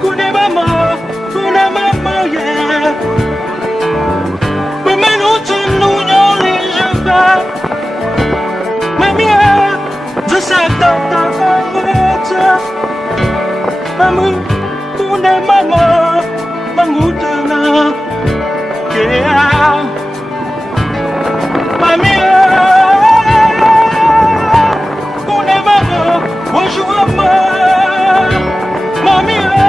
Kune mama, yeah. Mama no tunu nyoli jeva. Mami ya, zasa tata kangeta. Mamu, kune mama, mangutana, yeah. Mami ya, kune mama, bonjour mama. Mami ya,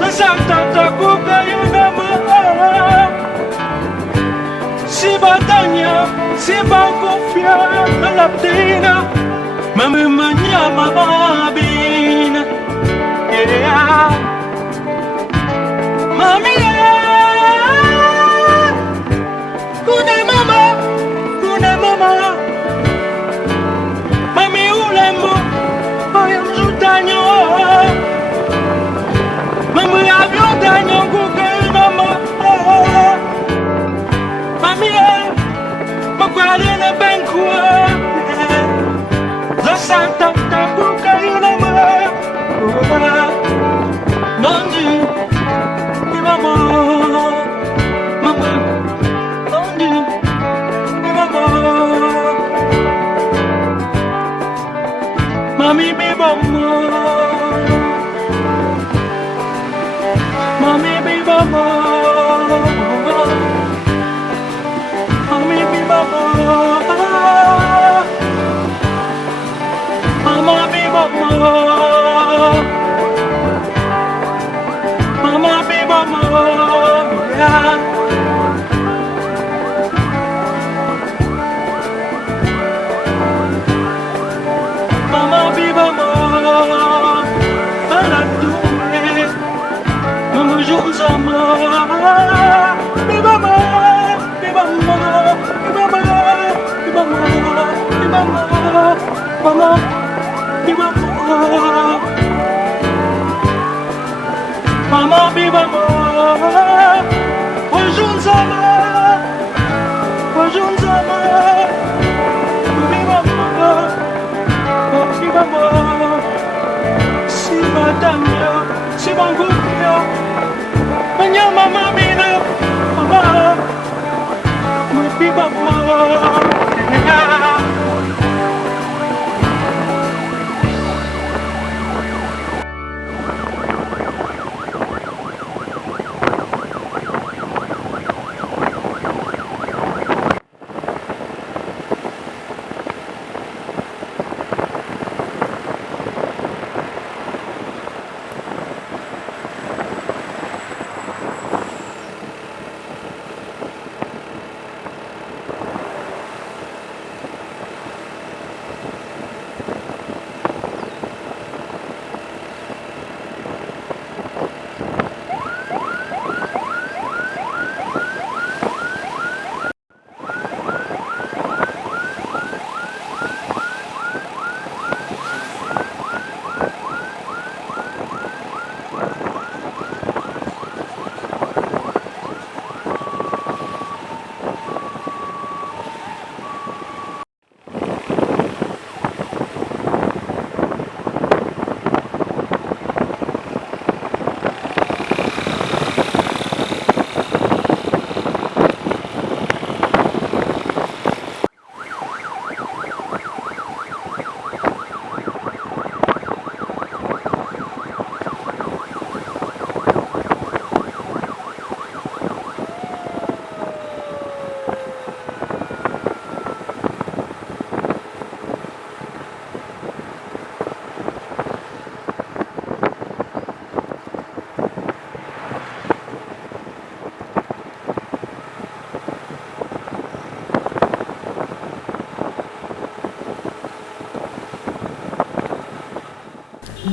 zasa tata kukayunama. Si batanya, si bakofia la pena, mami manya mama bina, yeah. Mami yeah, kune mama, mami ulemo, oyam jutanyo, mami avion tanyo kukai mama. Mami yeah. Makwalina Bankua, the Santa Tabukaina, Nondi, Mama, Mama, Nondi, Mama, Mami, Mama, Mami, Mama. Mama, be mama. Mama, be mama. Mama, be mama. Yeah. Mama, be mama. Mama, do it. Mama, joue sama. Be mama. Mama, be mama. Bonjour Zama, bonjour Zama. Be mama, be mama. Si madame, si bangoupia, manya mama bina, mama, be mama.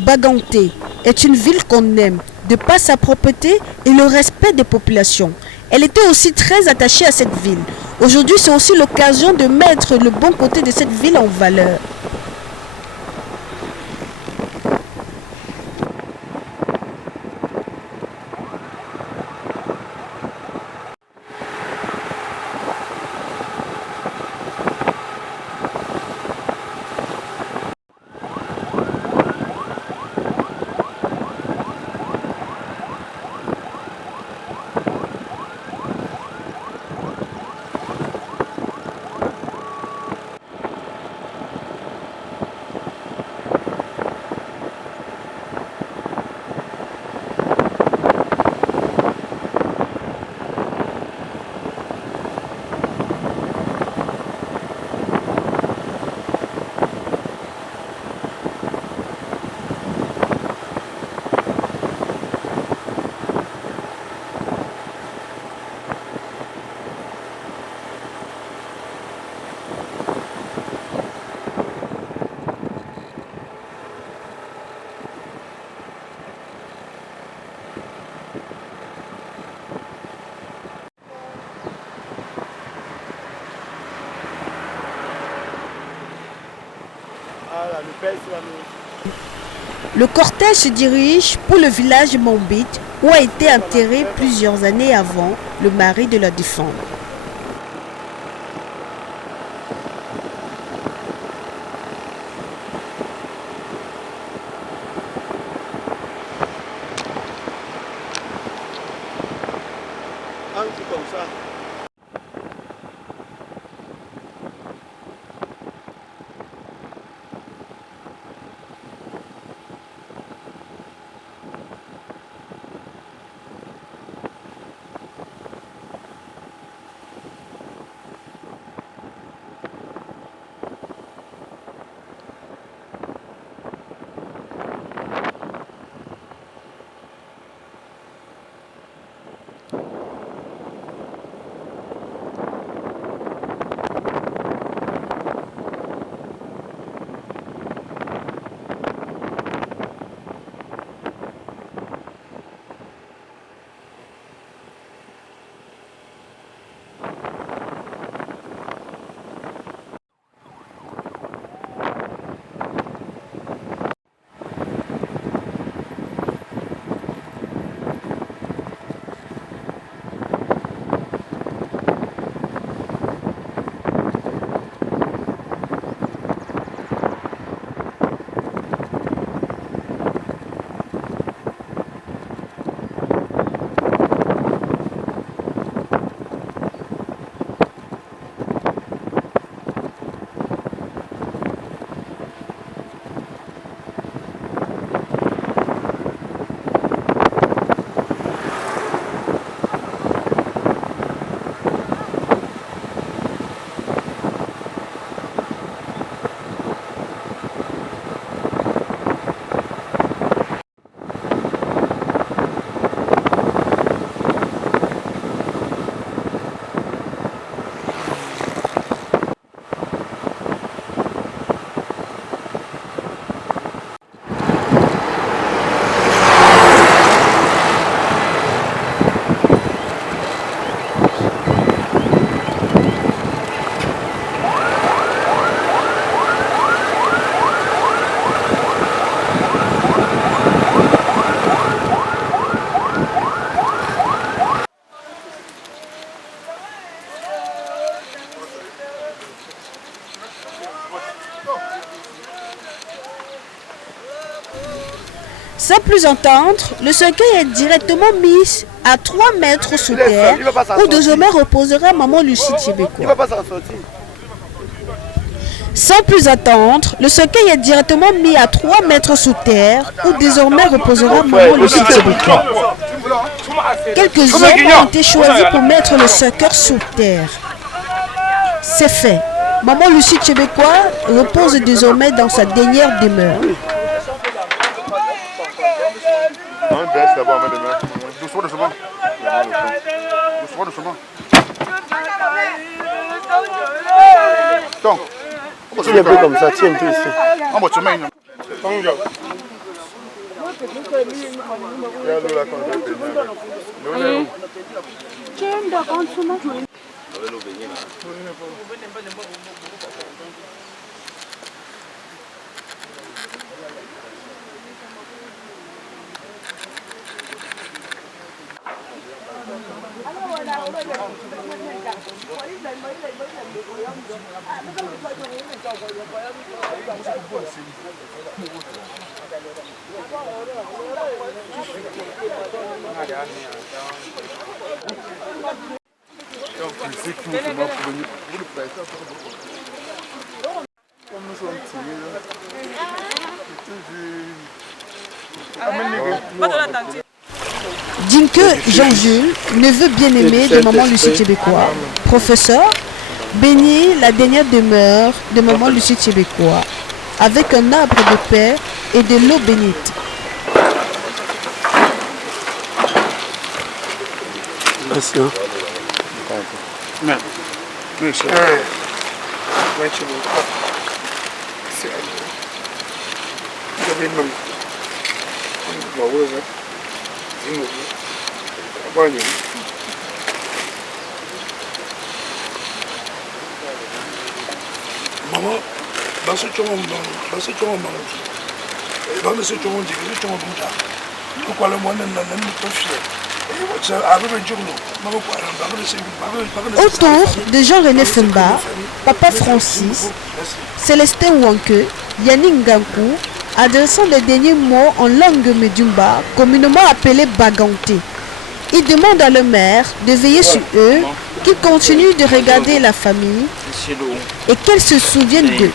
Baganté est une ville qu'on aime de par sa propreté et le respect des populations. Elle était aussi très attachée à cette ville. Aujourd'hui, c'est aussi l'occasion de mettre le bon côté de cette ville en valeur. Le cortège se dirige pour le village Mombit où a été enterré plusieurs années avant le mari de la défunte. Un truc comme ça. Sans plus entendre, le cercueil est directement mis à 3 mètres sous terre où désormais reposera Maman Lucie Tchébékwa. Sans plus attendre, le cercueil est directement mis à 3 mètres sous terre où désormais reposera Maman Lucie Tchébékwa. Quelques hommes ont été choisis pour mettre le cercueil sous terre. C'est fait. Maman Lucie Tchébékwa repose désormais dans sa dernière demeure. Un baisse d'abord, mais demain. Doucement, doucement. Doucement, doucement. Donc, Tiens un peu comme ça, tiens un peu ici. on va te mettre. Dinke Jean-Jules, neveu bien-aimé de Maman Lucie Tchébékwa, professeur, bénit la dernière demeure de Maman Lucie Tchébékwa avec un arbre de paix et de l'eau bénite. Merci. Maman, bah Autour de Jean-René Femba, Papa Francis, Célestin Wanke, Yannick Gankou, adressant les derniers mots en langue médumba, communément appelée Baganté. Ils demandent à le maire de veiller sur eux, qu'ils continuent de regarder la famille et qu'elle se souvienne d'eux.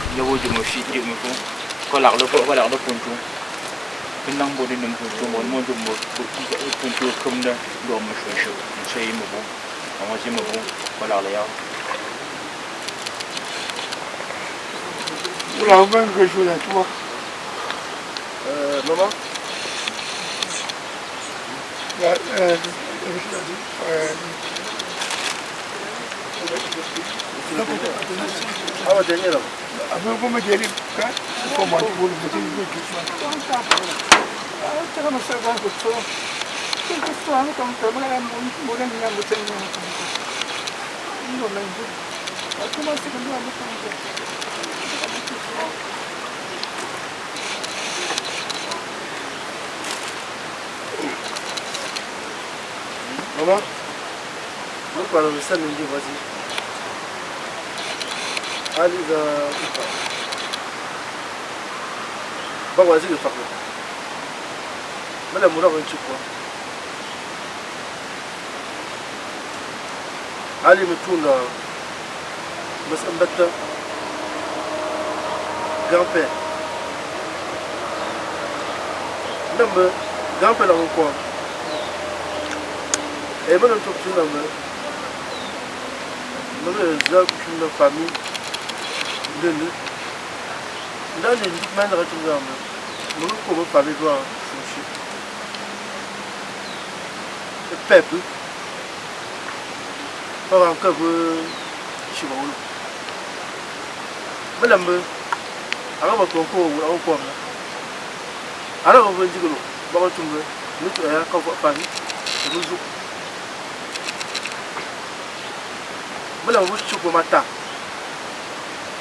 Maman. Ah, dernier là. Maman, nous parlons de ça, nous disons vas-y. Allez, vas-y, le faire. Mais la moula va être quoi? Allez, me tourne là. Je me sens grand-père. Non, mais grand-père là encore. Et moi, je suis là, je suis une famille de nous. Dans les mains de la nous pouvons parler de la le peuple. Pas encore chez moi. Madame, alors on va encore. Alors on va dire que nous Paris. Madame, vous êtes au matin.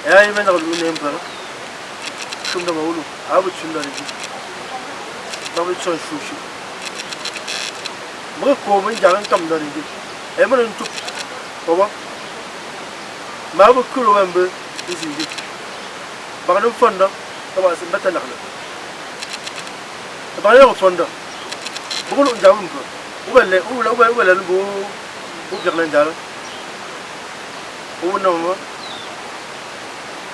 Et là, il m'a dit que vous n'êtes pas là. Je suis dans ma roue. Ah, vous êtes dans les vies. Vous êtes sur le chouchou. Moi, comment il y a un temps dans les vies. Et moi, je suis tout. Comment? Mais vous êtes cool, même peu. Ici. Par le fond, là, ça va se mettre là. Par le fond, là. Vous êtes un peu. Où est-ce que vous êtes là? Oh non,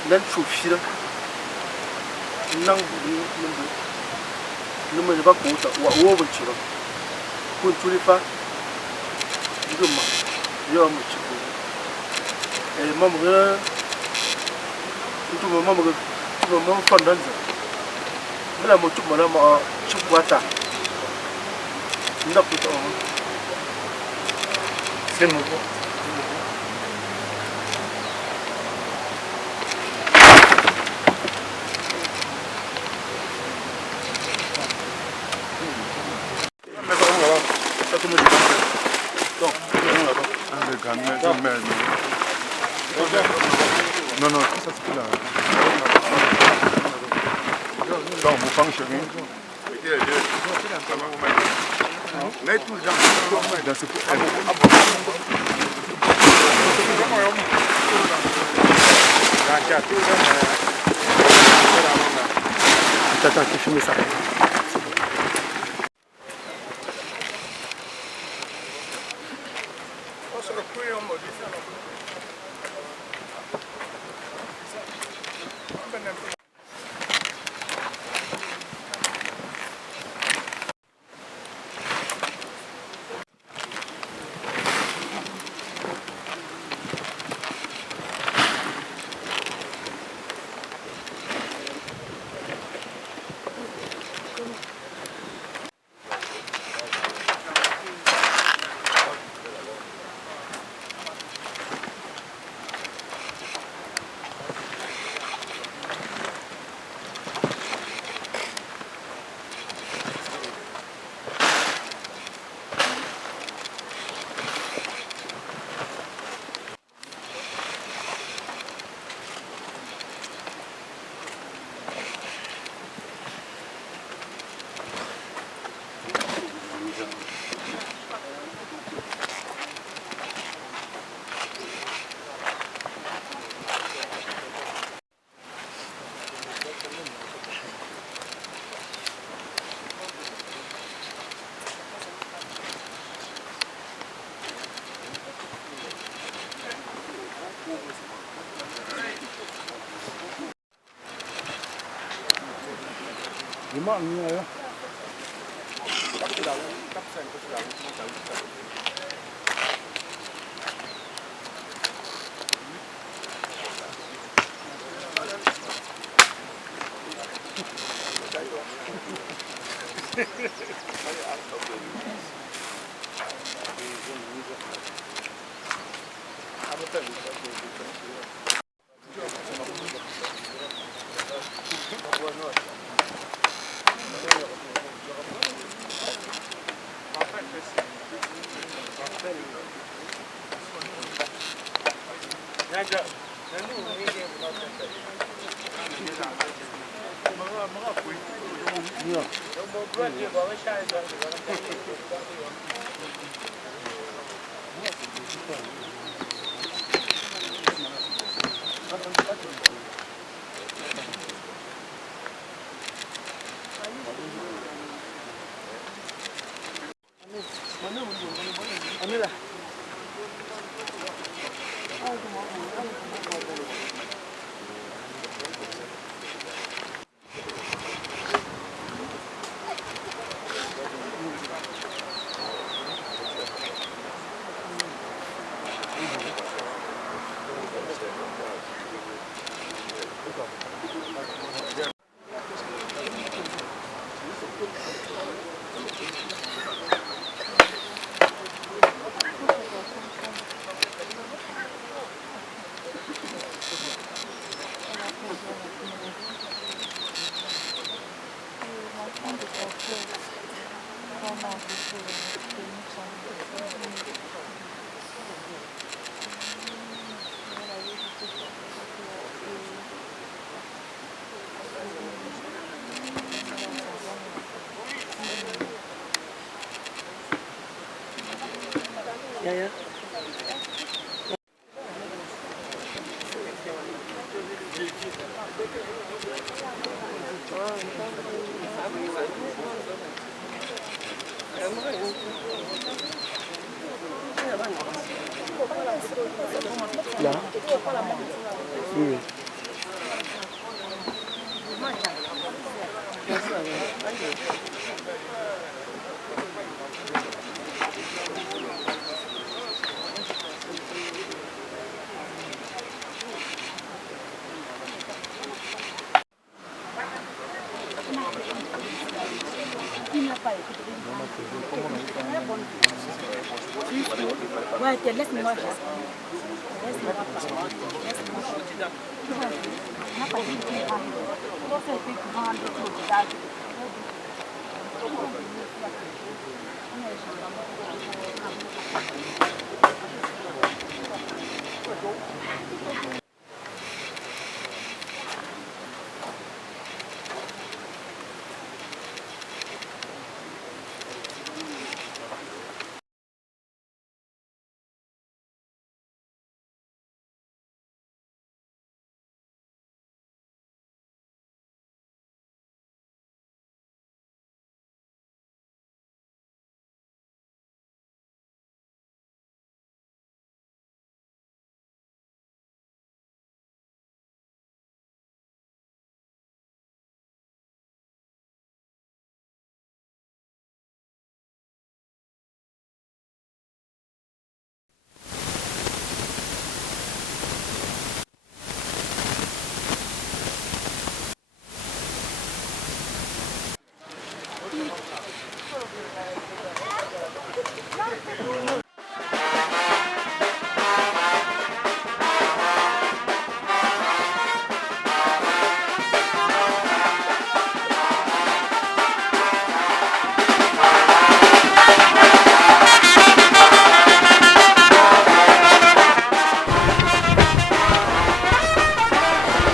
nan chauffira nan ne ba ko ta wa wo ba ci ba kun tuli fa gumma yo mu ci ko mam ga tu mam fondan za mala mo tu mala ma ci kwata nda ko ta c'est mo Non, non, ça c'est là. Donc, vous pensez bien. Mais tout le temps, dans ce Attends, tu filmes ça.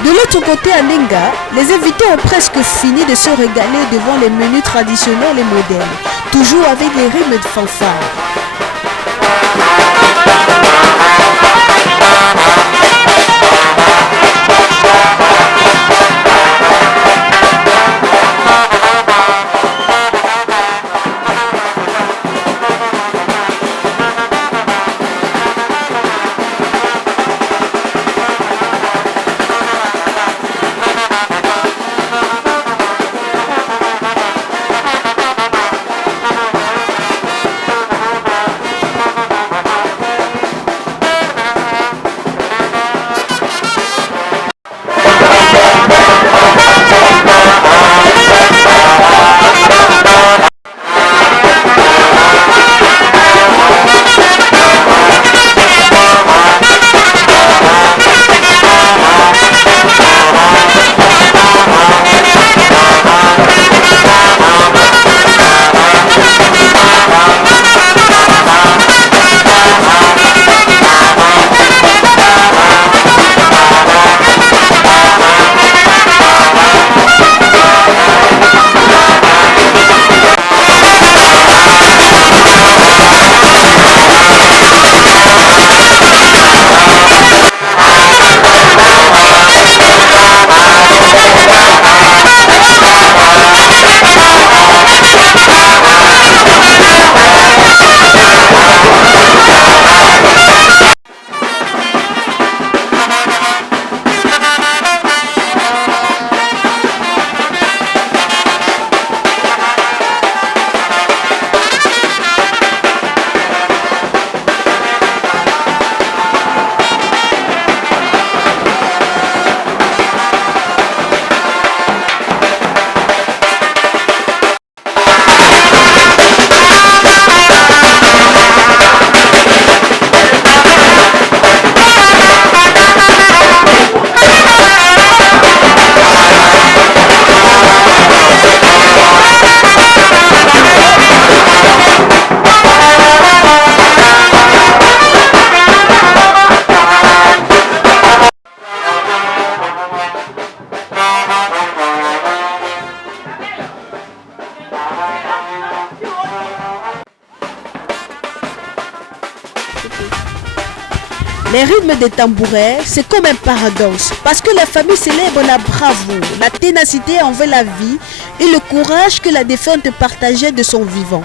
De l'autre côté à Linga, les invités ont presque fini de se régaler devant les menus traditionnels et modernes, toujours avec les rythmes de fanfare. Les rythmes des tambourets, c'est comme un paradoxe, parce que la famille célèbre la bravoure, la ténacité envers la vie et le courage que la défunte partageait de son vivant.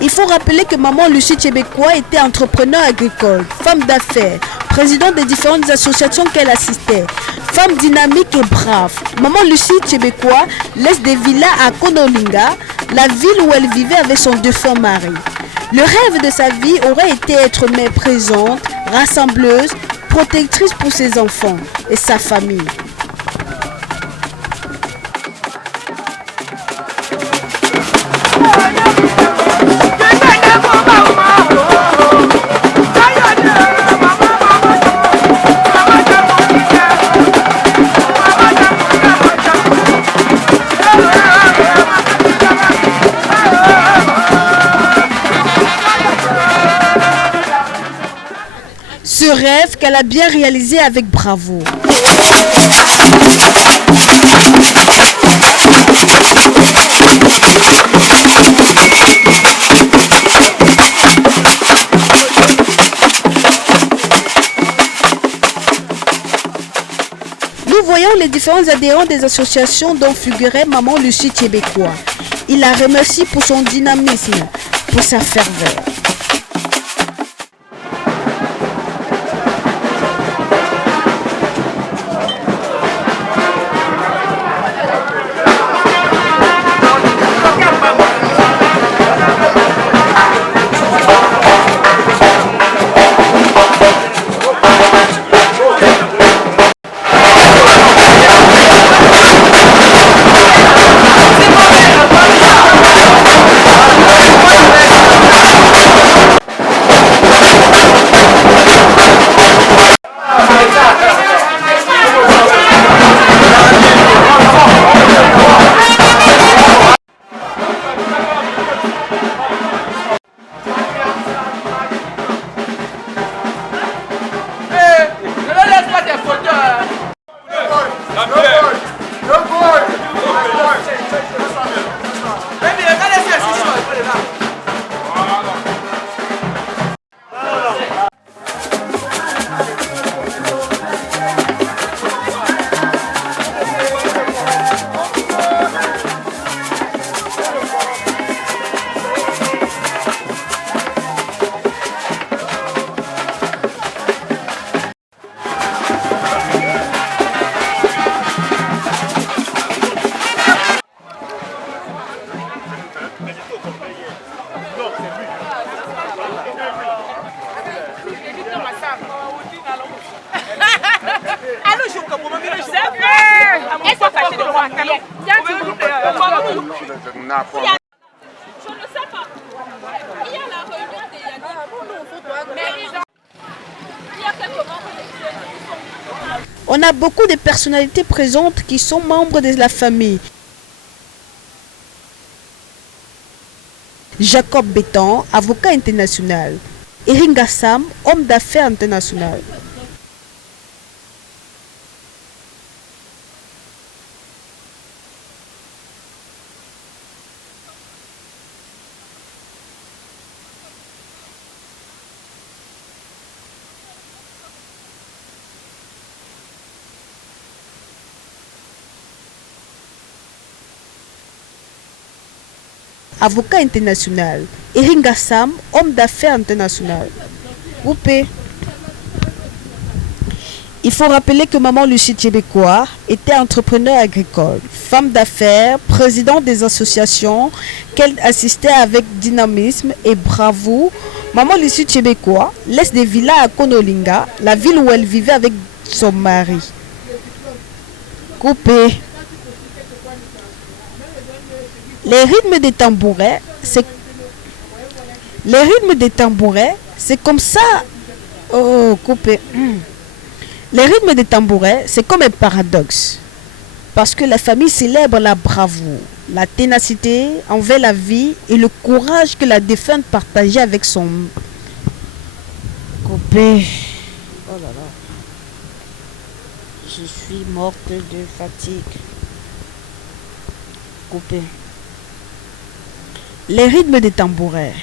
Il faut rappeler que maman Lucie Tchébécois était entrepreneur agricole, femme d'affaires, présidente des différentes associations qu'elle assistait, femme dynamique et brave. Maman Lucie Tchébécois laisse des villas à Konolinga, la ville où elle vivait avec son défunt mari. Le rêve de sa vie aurait été être mère présente, rassembleuse, protectrice pour ses enfants et sa famille. Ce rêve qu'elle a bien réalisé avec bravoure. Nous voyons les différents adhérents des associations dont figurait maman Lucie Tchébécois. Il la remercie pour son dynamisme, pour sa ferveur. On a beaucoup de personnalités présentes qui sont membres de la famille. Jacob Béton, avocat international. Iringa Sam, homme d'affaires international. avocat international. Eringa Sam, homme d'affaires international. Coupé. Il faut rappeler que maman Lucie Tchébécois était entrepreneur agricole, femme d'affaires, présidente des associations qu'elle assistait avec dynamisme et bravoure. Maman Lucie Tchébécois laisse des villas à Konolinga, la ville où elle vivait avec son mari. Coupé. Les rythmes des tambourets, c'est comme ça. Oh, coupé. Les rythmes des tambourets, c'est comme un paradoxe. Parce que la famille célèbre la bravoure, la ténacité envers la vie et le courage que la défunte partageait avec son... Coupé. Oh là là. Je suis morte de fatigue. Coupé. Les rythmes des tambourets.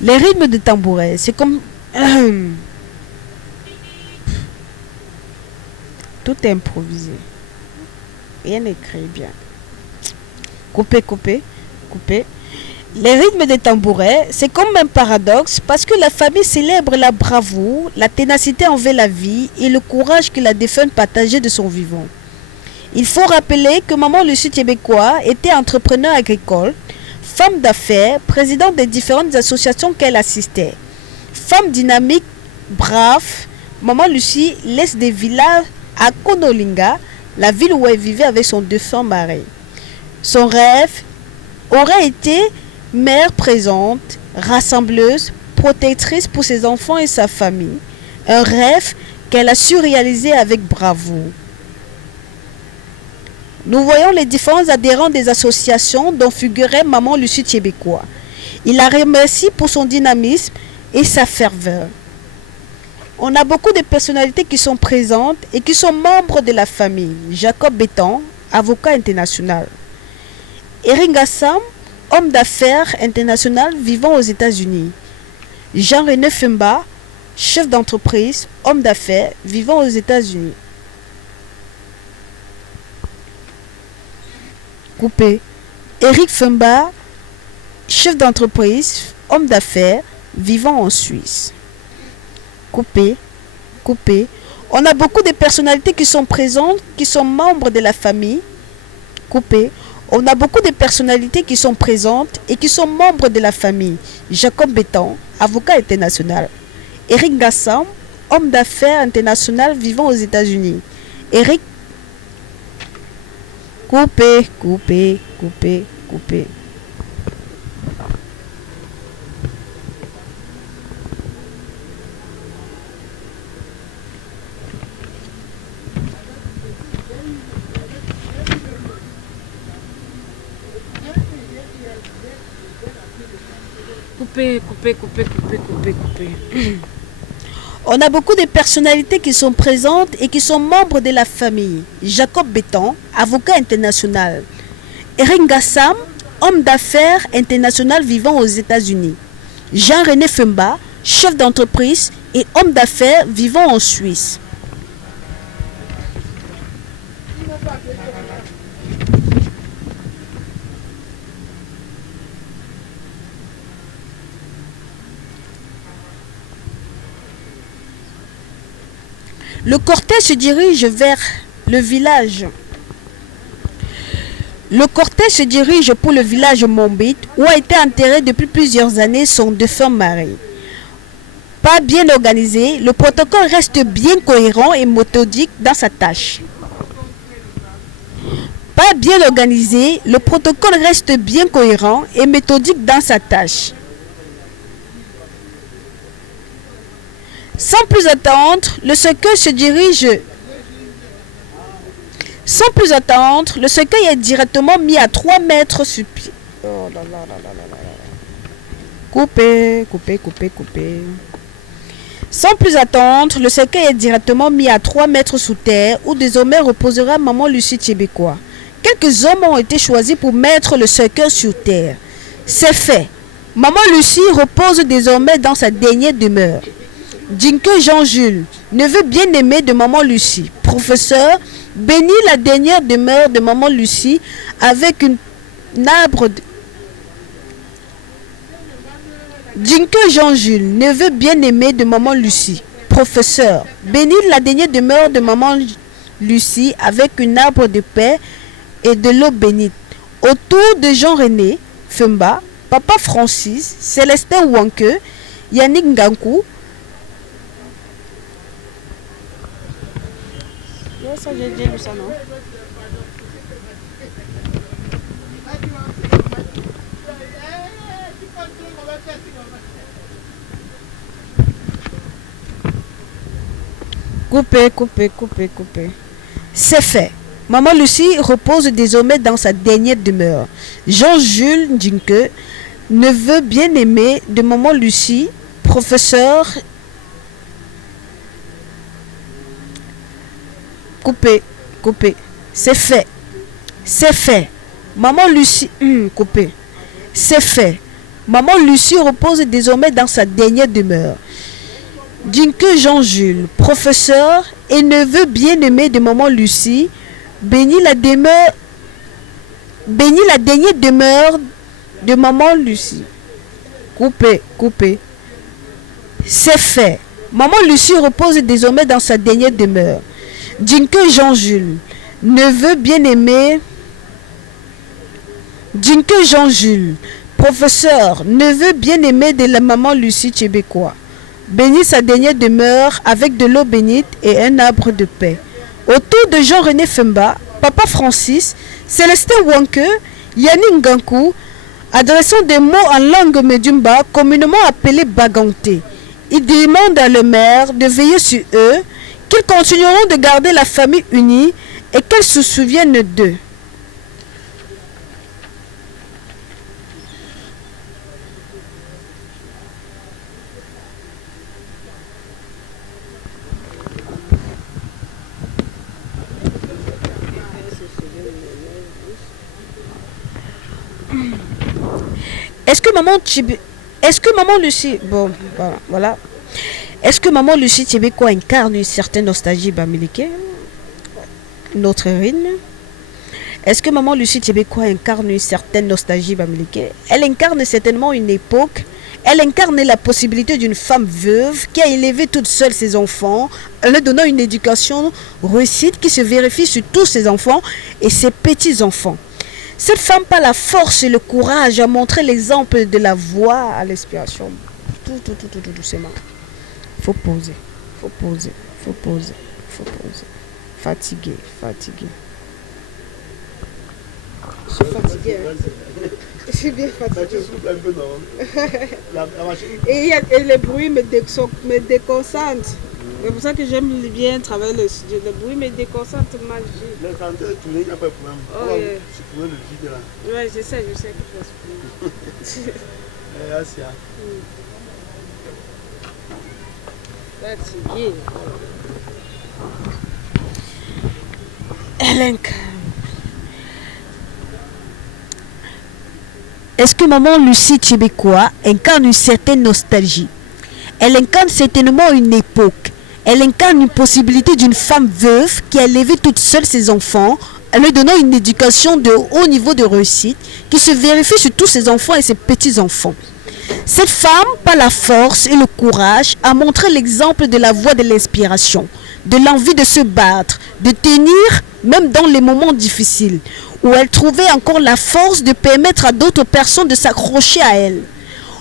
Les rythmes de tambouret, c'est comme... Tout est improvisé. Rien n'est créé bien. Coupé. Les rythmes des tambourets, c'est comme un paradoxe parce que la famille célèbre la bravoure, la ténacité envers la vie et le courage que la défunte partageait de son vivant. Il faut rappeler que maman Lucie Tchébécois était entrepreneur agricole, femme d'affaires, présidente des différentes associations qu'elle assistait. Femme dynamique, brave, maman Lucie laisse des villas à Konolinga, la ville où elle vivait avec son défunt mari. Son rêve aurait été mère présente, rassembleuse, protectrice pour ses enfants et sa famille. Un rêve qu'elle a su réaliser avec bravoure. Nous voyons les différents adhérents des associations dont figurait maman Lucie Tchébécois. Il la remercie pour son dynamisme et sa ferveur. On a beaucoup de personnalités qui sont présentes et qui sont membres de la famille. Jacob Béton, avocat international. Eringa Sam, homme d'affaires international vivant aux États-Unis. Jean-René Femba, chef d'entreprise, homme d'affaires vivant aux États-Unis. Coupé. Eric Femba, chef d'entreprise, homme d'affaires, vivant en Suisse. Coupé. On a beaucoup de personnalités qui sont présentes, qui sont membres de la famille. Coupé. On a beaucoup de personnalités qui sont présentes et qui sont membres de la famille. Jacob Béton, avocat international. Eric Gassam, homme d'affaires international vivant aux États-Unis. Eric. Coupé. On a beaucoup de personnalités qui sont présentes et qui sont membres de la famille. Jacob Béton, avocat international. Erin Gassam, homme d'affaires international vivant aux États-Unis. Jean-René Femba, chef d'entreprise et homme d'affaires vivant en Suisse. Le cortège se dirige vers le village. Le cortège se dirige pour le village Mombit où a été enterré depuis plusieurs années son défunt mari. Pas bien organisé, le protocole reste bien cohérent et méthodique dans sa tâche. Pas bien organisé, le protocole reste bien cohérent et méthodique dans sa tâche. Sans plus attendre, le cercueil se dirige. Sans plus attendre, le cercueil est directement mis à 3 mètres sur pied. Oh là là là là là là. Coupé. Sans plus attendre, le cercueil est directement mis à 3 mètres sous terre où désormais reposera maman Lucie Tchébécois. Quelques hommes ont été choisis pour mettre le cercueil sur terre. C'est fait. Maman Lucie repose désormais dans sa dernière demeure. Dinke Jean-Jules, neveu bien-aimé de maman Lucie, professeur, bénit la dernière demeure de maman Lucie avec un arbre de... Jinke Jean-Jules, neveu bien-aimé de maman Lucie, professeur, bénit la dernière demeure de maman Lucie avec un arbre de paix et de l'eau bénite. Autour de Jean-René Femba, Papa Francis, Célestin Wanke, Yannick Ngankou. Ça, j'ai déjà lu ça, non? Coupé. C'est fait. Maman Lucie repose désormais dans sa dernière demeure. Jean-Jules Ndjinke, neveu bien-aimé de maman Lucie, professeur... Coupé. C'est fait. Maman Lucie... coupé. C'est fait. Maman Lucie repose désormais dans sa dernière demeure. Jinke Jean-Jules, professeur et neveu bien-aimé de maman Lucie, bénit la dernière demeure de maman Lucie. Coupé. C'est fait. Maman Lucie repose désormais dans sa dernière demeure. Jinke Jean-Jules, neveu bien-aimé. Jinke Jean-Jules, professeur, neveu bien-aimé de la maman Lucie Tchébécois, bénit sa dernière demeure avec de l'eau bénite et un arbre de paix. Autour de Jean-René Femba, Papa Francis, Célestin Wanke, Yannick Ngankou, adressant des mots en langue médumba, communément appelés baganté. Ils demandent à le maire de veiller sur eux, qu'ils continueront de garder la famille unie et qu'elle se souvienne d'eux. Est-ce que maman Lucie... Bon, voilà. Est-ce que maman Lucie Tchébécois incarne une certaine nostalgie bamileke? Notre rythme. Est-ce que maman Lucie Tchébécois incarne une certaine nostalgie bamileke? Elle incarne certainement une époque. Elle incarne la possibilité d'une femme veuve qui a élevé toute seule ses enfants, en leur donnant une éducation réussite qui se vérifie sur tous ses enfants et ses petits-enfants. Cette femme par la force et le courage a montré l'exemple de la voie à l'inspiration. Tout doucement. Faut poser. Fatigué. Je suis fatiguée. Je suis bien fatiguée. Et les bruits me déconcentrent. C'est pour ça que j'aime bien travailler le studio. Le bruit me déconcentre mal. Mais quand tu n'as pas de problème, supprimer le vide là. Oui, je sais que je vais supprimer. Fatiguée. Est-ce que maman Lucie Tchébécois incarne une certaine nostalgie? Elle incarne certainement une époque. Elle incarne une possibilité d'une femme veuve qui a élevé toute seule ses enfants, en leur donnant une éducation de haut niveau de réussite qui se vérifie sur tous ses enfants et ses petits-enfants. Cette femme, par la force et le courage, a montré l'exemple de la voie de l'inspiration, de l'envie de se battre, de tenir même dans les moments difficiles, où elle trouvait encore la force de permettre à d'autres personnes de s'accrocher à elle.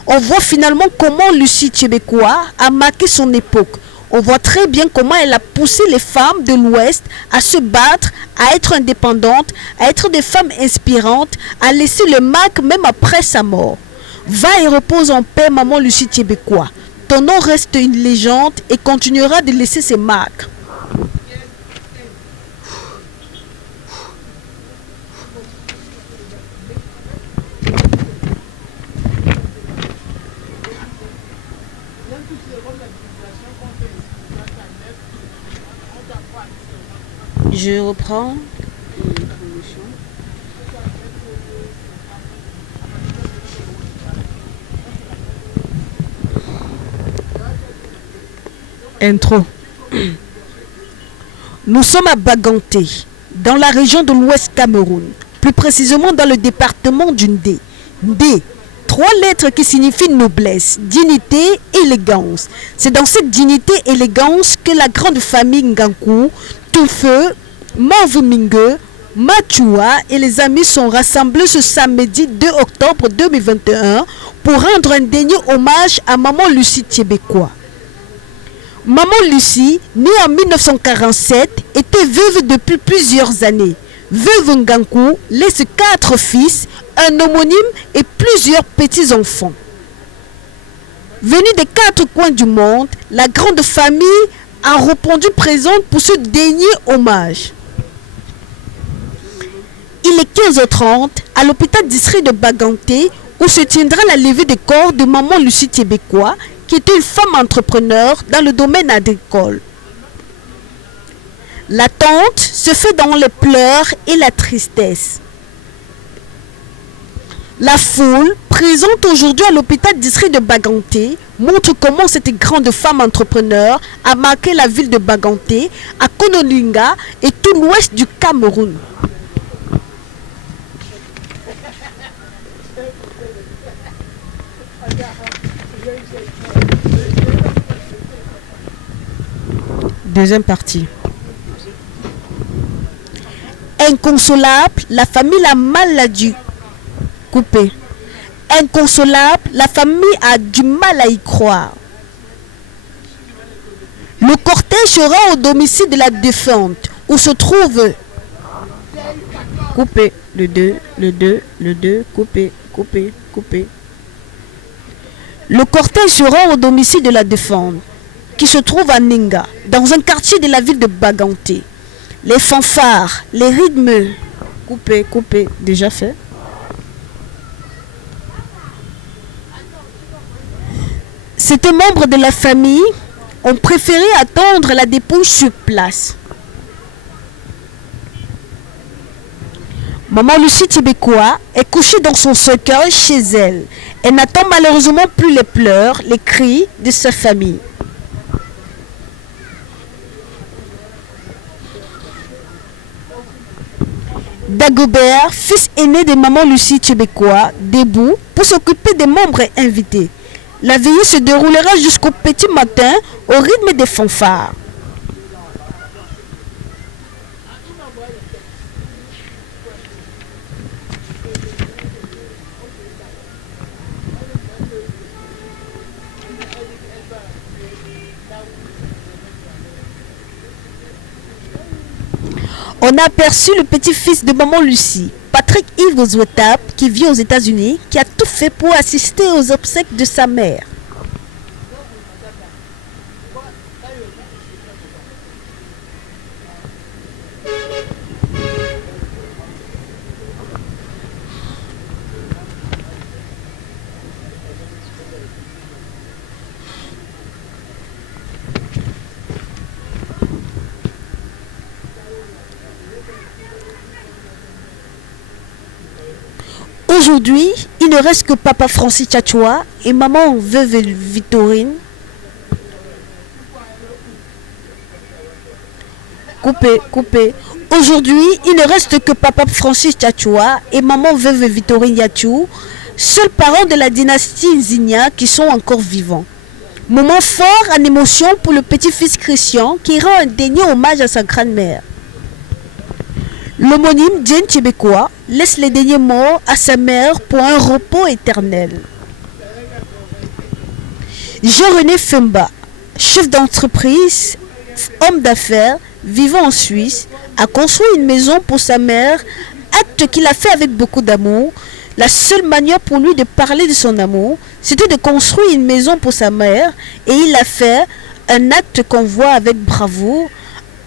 On voit finalement comment Lucie Tchébécois a marqué son époque. On voit très bien comment elle a poussé les femmes de l'Ouest à se battre, à être indépendantes, à être des femmes inspirantes, à laisser le marque même après sa mort. Va et repose en paix, maman Lucie Tchébécois. Ton nom reste une légende et continuera de laisser ses marques. Je reprends. Intro. Nous sommes à Baganté, dans la région de l'Ouest Cameroun, plus précisément dans le département du Ndé. Ndé, 3 lettres qui signifient noblesse, dignité, élégance. C'est dans cette dignité et élégance que la grande famille Ngankou, Toufeu, Mavumingue, Machua et les amis sont rassemblés ce samedi 2 octobre 2021 pour rendre un dernier hommage à Maman Lucie Thiébécois. Maman Lucie, née en 1947, était veuve depuis plusieurs années. Veuve Ngankou laisse 4 fils, un homonyme et plusieurs petits-enfants. Venue des 4 coins du monde, la grande famille a répondu présente pour ce dernier hommage. Il est 15h30 à l'hôpital district de Baganté où se tiendra la levée des corps de Maman Lucie Thiébécois, qui était une femme entrepreneur dans le domaine agricole. L'attente se fait dans les pleurs et la tristesse. La foule présente aujourd'hui à l'hôpital district de Baganté montre comment cette grande femme entrepreneur a marqué la ville de Baganté, à Konolinga et tout l'ouest du Cameroun. Deuxième partie. Inconsolable, la famille a mal dû couper. Inconsolable, la famille a du mal à y croire. Le cortège sera au domicile de la défunte où se trouve coupé. Le 2, coupé. Le cortège sera au domicile de la défunte qui se trouve à Ninga, dans un quartier de la ville de Baganté. Les fanfares, les rythmes, coupé, déjà fait. Certains membres de la famille ont préféré attendre la dépouille sur place. Maman Lucie Thiébécois est couchée dans son cercueil chez elle. Elle n'attend malheureusement plus les pleurs, les cris de sa famille. Dagobert, fils aîné de Maman Lucie Thiébécois, debout pour s'occuper des membres invités. La veillée se déroulera jusqu'au petit matin au rythme des fanfares. On a aperçu le petit-fils de Maman Lucie, Patrick Yves Zouetap, qui vit aux États-Unis, qui a tout fait pour assister aux obsèques de sa mère. Aujourd'hui, il ne reste que papa Francis Tchatchoua et maman veuve Victorine. Coupé. Aujourd'hui, il ne reste que papa Francis Tchatchoua et maman veuve Victorine Yachou, seuls parents de la dynastie Nzinia qui sont encore vivants. Moment fort en émotion pour le petit-fils Christian qui rend un dernier hommage à sa grand-mère. L'homonyme Dien Thiébécois laisse les derniers mots à sa mère pour un repos éternel. Jean-René Femba, chef d'entreprise, homme d'affaires, vivant en Suisse, a construit une maison pour sa mère, acte qu'il a fait avec beaucoup d'amour. La seule manière pour lui de parler de son amour, c'était de construire une maison pour sa mère, et il a fait un acte qu'on voit avec bravoure,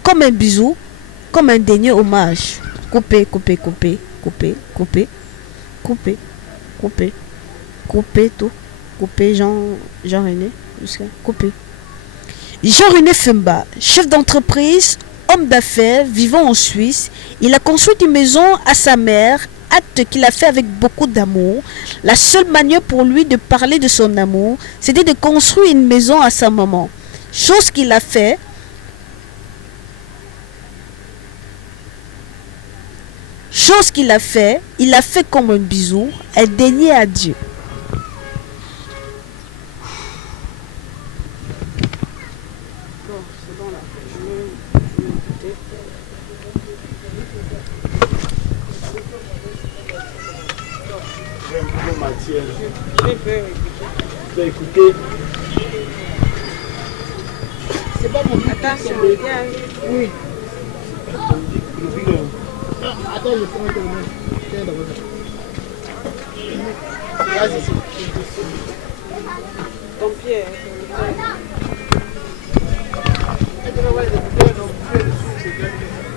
comme un bisou, comme un dernier hommage. Coupé, tout. Coupé, Jean-René. Coupé. Jean-René Femba, chef d'entreprise, homme d'affaires, vivant en Suisse, il a construit une maison à sa mère, acte qu'il a fait avec beaucoup d'amour. La seule manière pour lui de parler de son amour, c'était de construire une maison à sa maman. Chose qu'il a fait Chose qu'il a fait, il a fait comme un bisou, elle daignait à Dieu. Je vais écouter. C'est pas mon but. Attention, oui. Attends, je prends un peu. Tiens, d'abord. Vas-y. Ton pied.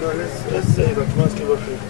Non, laisse exactement ce qu'il va faire.